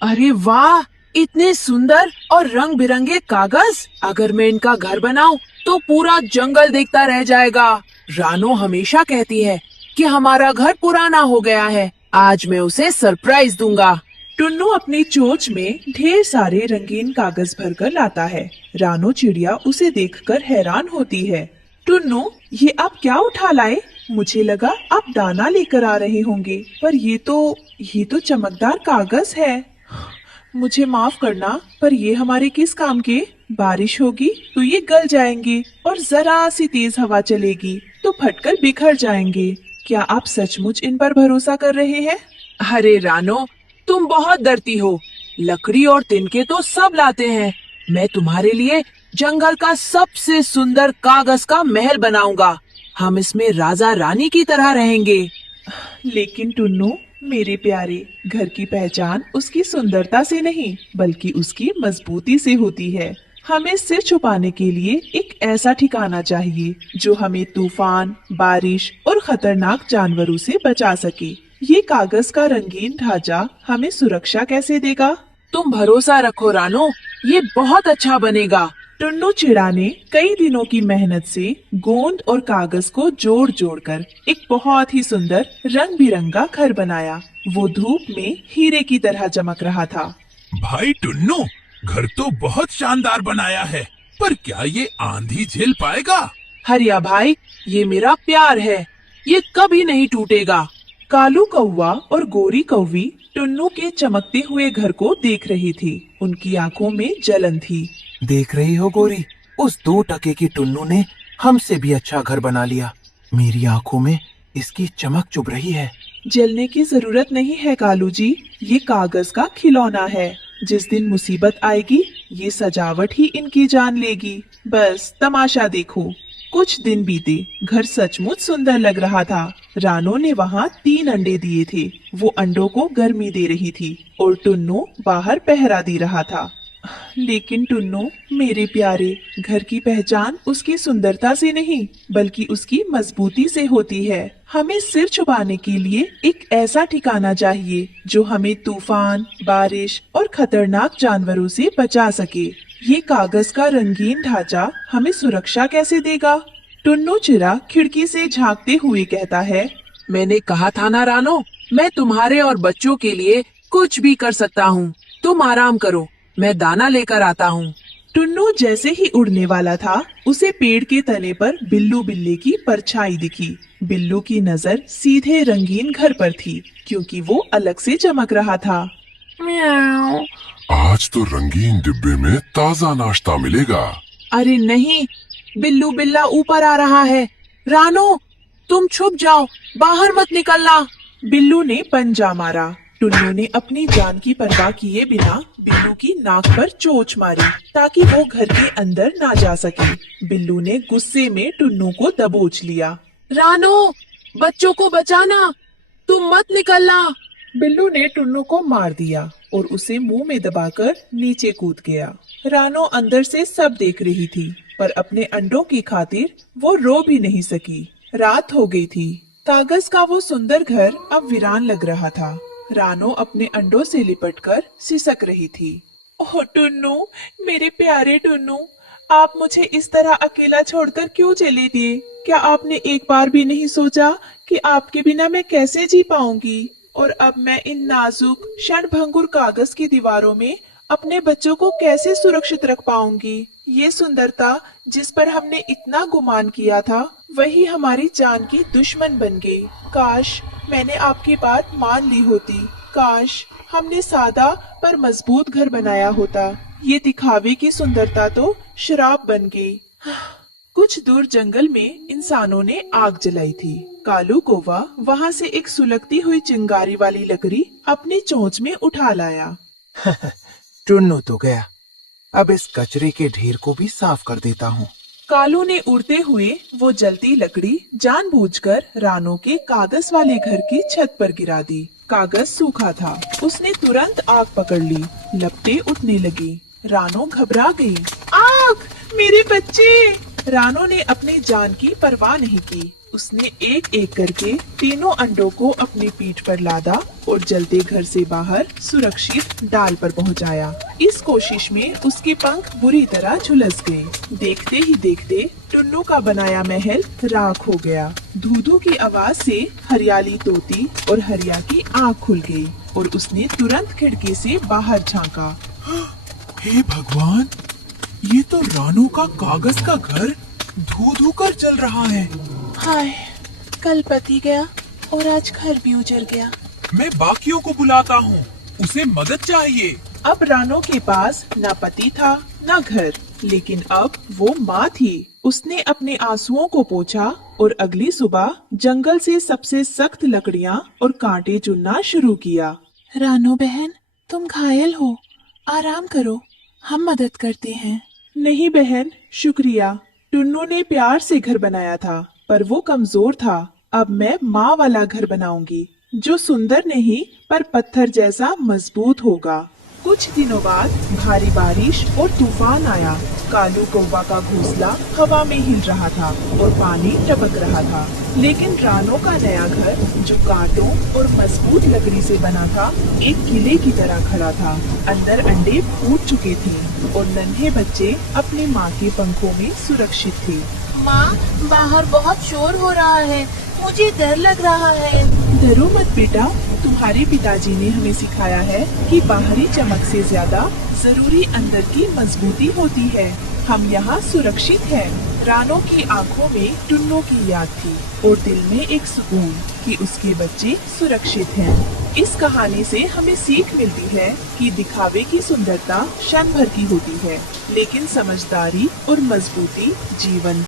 अरे वाह, इतने सुंदर और रंग बिरंगे कागज। अगर मैं इनका घर बनाऊं तो पूरा जंगल देखता रह जाएगा। रानो हमेशा कहती है कि हमारा घर पुराना हो गया है। आज मैं उसे सरप्राइज दूंगा। टुन्नू अपनी चोंच में ढेर सारे रंगीन कागज भरकर लाता है। रानो चिड़िया उसे देखकर हैरान होती है। टुन्नू, ये आप क्या उठा लाए? मुझे लगा आप दाना लेकर आ रहे होंगे, पर ये तो चमकदार कागज है। मुझे माफ करना, पर ये हमारे किस काम के? बारिश होगी तो ये गल जाएंगे और जरा सी तेज हवा चलेगी तो फटकर बिखर जाएंगे। क्या आप सचमुच इन पर भरोसा कर रहे हैं? अरे रानो, तुम बहुत डरती हो। लकड़ी और तिनके तो सब लाते हैं। मैं तुम्हारे लिए जंगल का सबसे सुंदर कागज का महल बनाऊंगा। हम इसमें राजा रानी की तरह रहेंगे। लेकिन टुन्नू मेरे प्यारे, घर की पहचान उसकी सुंदरता से नहीं बल्कि उसकी मजबूती से होती है। हमें सिर छुपाने के लिए एक ऐसा ठिकाना चाहिए जो हमें तूफान, बारिश और खतरनाक जानवरों से बचा सके। ये कागज का रंगीन ढांचा हमें सुरक्षा कैसे देगा? तुम भरोसा रखो रानो, ये बहुत अच्छा बनेगा। टुन्नू चिड़ा ने कई दिनों की मेहनत से गोंद और कागज को जोड़ जोड़ कर एक बहुत ही सुंदर रंग बिरंगा घर बनाया। वो धूप में हीरे की तरह चमक रहा था। भाई टुन्नू, घर तो बहुत शानदार बनाया है, पर क्या ये आंधी झेल पाएगा? हरिया भाई, ये मेरा प्यार है, ये कभी नहीं टूटेगा। कालू कौवा और गोरी कौवी टुन्नू के चमकते हुए घर को देख रही थी। उनकी आंखों में जलन थी। देख रही हो गोरी, उस 2 टके की टुन्नू ने हमसे भी अच्छा घर बना लिया। मेरी आंखों में इसकी चमक चुभ रही है। जलने की जरूरत नहीं है कालू जी, ये कागज का खिलौना है। जिस दिन मुसीबत आएगी ये सजावट ही इनकी जान लेगी। बस तमाशा देखो। कुछ दिन बीते, घर सचमुच सुंदर लग रहा था। रानो ने वहाँ 3 अंडे दिए थे। वो अंडों को गर्मी दे रही थी और टुन्नू बाहर पहरा दे रहा था। लेकिन टुन्नू मेरे प्यारे, घर की पहचान उसकी सुंदरता से नहीं बल्कि उसकी मजबूती से होती है। हमें सिर छुपाने के लिए एक ऐसा ठिकाना चाहिए जो हमें तूफान, बारिश और खतरनाक जानवरों से बचा सके। ये कागज का रंगीन ढांचा हमें सुरक्षा कैसे देगा? टुन्नू चिड़ा खिड़की से झांकते हुए कहता है। मैंने कहा था ना रानो, मैं तुम्हारे और बच्चों के लिए कुछ भी कर सकता हूँ। तुम आराम करो, मैं दाना लेकर आता हूँ। टुन्नू जैसे ही उड़ने वाला था, उसे पेड़ के तने पर बिल्लू बिल्ली की परछाई दिखी। बिल्लू की नजर सीधे रंगीन घर पर थी क्योंकि वो अलग से चमक रहा था। म्याऊं। आज तो रंगीन डिब्बे में ताजा नाश्ता मिलेगा। अरे नहीं, बिल्लू बिल्ला ऊपर आ रहा है। रानो, तुम छुप जाओ, बाहर मत निकलना। बिल्लू ने पंजा मारा। टुन्नू ने अपनी जान की परवाह किए बिना बिल्लू की नाक पर चोंच मारी ताकि वो घर के अंदर ना जा सके। बिल्लू ने गुस्से में टुन्नू को दबोच लिया। रानो, बच्चों को बचाना, तुम मत निकलना। बिल्लू ने टुन्नू को मार दिया और उसे मुंह में दबाकर नीचे कूद गया। रानो अंदर से सब देख रही थी, पर अपने अंडों की खातिर वो रो भी नहीं सकी। रात हो गई थी। कागज का वो सुंदर घर अब वीरान लग रहा था। रानो अपने अंडों से लिपटकर सिसक रही थी। ओह टुन्नू, मेरे प्यारे टुन्नू, आप मुझे इस तरह अकेला छोड़कर क्यों चले दिए? क्या आपने एक बार भी नहीं सोचा कि आपके बिना मैं कैसे जी पाऊंगी? और अब मैं इन नाजुक क्षणभंगुर कागज की दीवारों में अपने बच्चों को कैसे सुरक्षित रख पाऊंगी? ये सुंदरता जिस पर हमने इतना गुमान किया था, वही हमारी जान की दुश्मन बन गई। काश मैंने आपकी बात मान ली होती। काश हमने सादा पर मजबूत घर बनाया होता। ये दिखावे की सुंदरता तो शराब बन गई। कुछ दूर जंगल में इंसानों ने आग जलाई थी। कालू कौवा वहाँ से एक सुलगती हुई चिंगारी वाली लकड़ी अपनी चोंच में उठा लाया। टुन्नू तो गया, अब इस कचरे के ढेर को भी साफ कर देता हूँ। कालू ने उड़ते हुए वो जलती लकड़ी जानबूझकर रानो के कागज वाले घर की छत पर गिरा दी। कागज सूखा था। उसने तुरंत आग पकड़ ली। लपटें उठने लगी। रानो घबरा गई। आग! मेरे बच्चे! रानो ने अपनी जान की परवाह नहीं की। उसने एक एक करके तीनों अंडों को अपनी पीठ पर लादा और जलते घर से बाहर सुरक्षित डाल पर पहुंचाया। इस कोशिश में उसके पंख बुरी तरह झुलस गए। देखते ही देखते टुन्नू का बनाया महल राख हो गया। धू-धू की आवाज से हरियाली तोती और हरिया की आँख खुल गई और उसने तुरंत खिड़की से बाहर झांका। हे भगवान, ये तो रानू का कागज का घर धू धू कर जल रहा है। हाय, कल पति गया और आज घर भी उजड़ गया। मैं बाकियों को बुलाता हूँ, उसे मदद चाहिए। अब रानो के पास न पति था न घर, लेकिन अब वो माँ थी। उसने अपने आंसुओं को पोंछा और अगली सुबह जंगल से सबसे सख्त लकड़ियाँ और कांटे चुनना शुरू किया। रानो बहन, तुम घायल हो, आराम करो, हम मदद करते हैं। नहीं बहन, शुक्रिया। टुन्नू ने प्यार से घर बनाया था, पर वो कमजोर था। अब मैं माँ वाला घर बनाऊंगी, जो सुंदर नहीं पर पत्थर जैसा मजबूत होगा। कुछ दिनों बाद भारी बारिश और तूफान आया। कालू कौवा का घोंसला हवा में हिल रहा था और पानी टपक रहा था, लेकिन रानो का नया घर, जो कांटों और मजबूत लकड़ी से बना था, एक किले की तरह खड़ा था। अंदर अंडे फूट चुके थे और नन्हे बच्चे अपने माँ के पंखों में सुरक्षित थे। माँ, बाहर बहुत शोर हो रहा है, मुझे डर लग रहा है। डरो मत बेटा, तुम्हारे पिताजी ने हमें सिखाया है कि बाहरी चमक से ज्यादा जरूरी अंदर की मजबूती होती है। हम यहाँ सुरक्षित हैं। रानो की आंखों में टुन्नू की याद थी और दिल में एक सुकून कि उसके बच्चे सुरक्षित हैं। इस कहानी से हमें सीख मिलती है कि दिखावे की सुंदरता क्षण भर की होती है, लेकिन समझदारी और मजबूती जीवन